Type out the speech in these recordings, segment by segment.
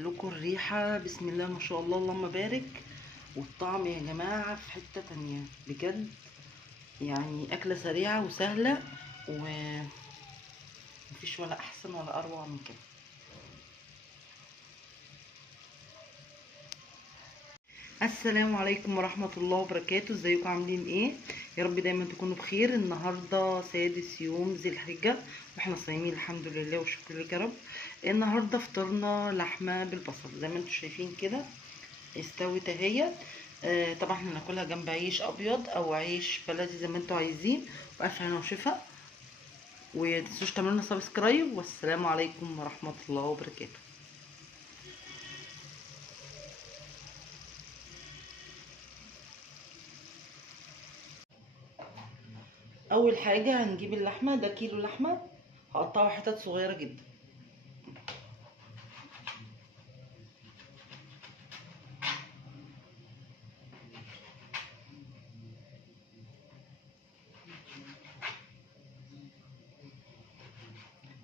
اقول لكم الريحه بسم الله ما شاء الله اللهم بارك. والطعم يا جماعه في حته تانية بجد. يعني اكله سريعه وسهله ومفيش ولا احسن ولا اروع من كده. السلام عليكم ورحمه الله وبركاته، ازيكم عاملين ايه؟ يا رب دايما تكونوا بخير. النهارده سادس يوم ذي الحجه واحنا صايمين الحمد لله والشكر لله يا رب. النهارده فطرنا لحمه بالبصل زي ما انتم شايفين كده، استوت اهي. طبعا احنا هناكلها جنب عيش ابيض او عيش بلدي زي ما انتوا عايزين، والف هنا وشفا. ومتنسوش تعملوا لنا سبسكرايب، والسلام عليكم ورحمه الله وبركاته. اول حاجه هنجيب اللحمه، ده كيلو لحمه هقطعه حتت صغيره جدا.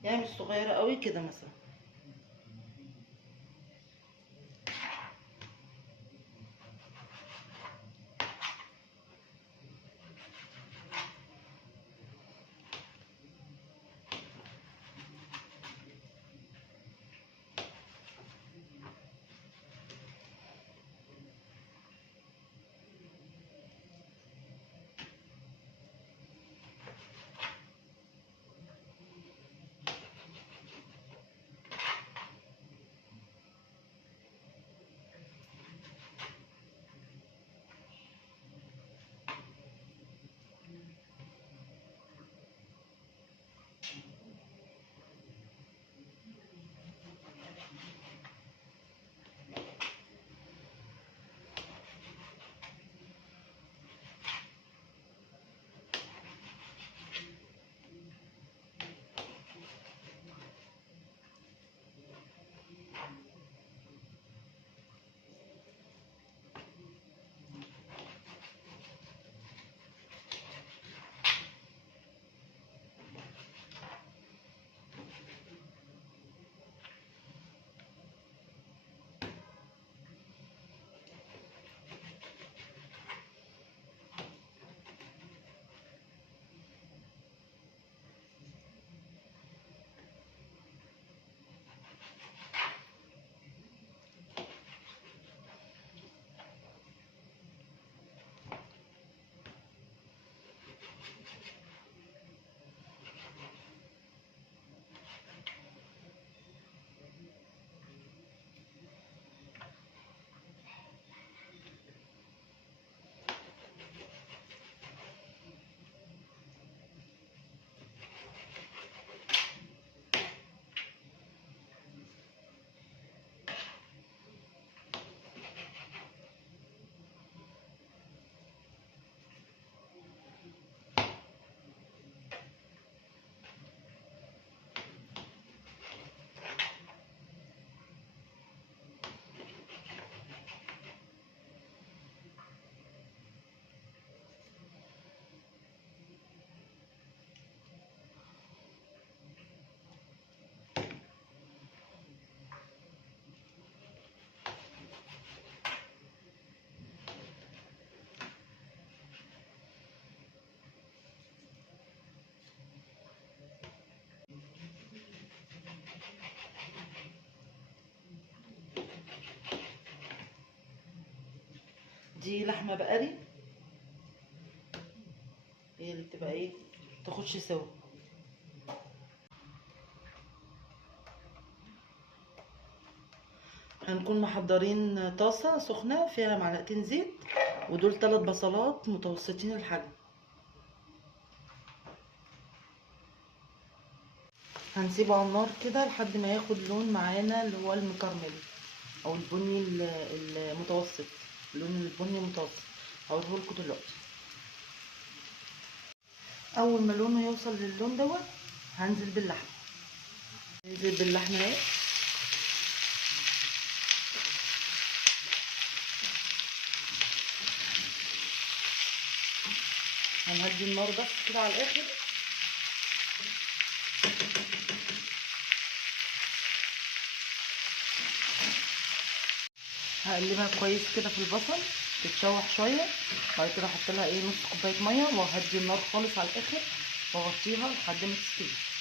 يعني مش صغيره قوي كده مثلا. دي لحمه بقري، هي اللي تبقى ايه، تاخدش سوا. هنكون محضرين طاسه سخنه فيها معلقتين زيت، ودول 3 بصلات متوسطين الحجم. هنسيبه على النار كده لحد ما ياخد لون معانا اللي هو المكرمل او البني المتوسط، اللون البني المتوسط. هوريه لكم دلوقتي. اول ما لونه يوصل للون دوت هنزل باللحمه. ننزل باللحمه اهي. هنهدي النار بس كده على الاخر. هقلبها كويس كده في البصل تتشوح شويه. بعد كده احط لها نص كوبايه ميه، وهدي النار خالص على الاخر واغطيها لحد ما تستوي.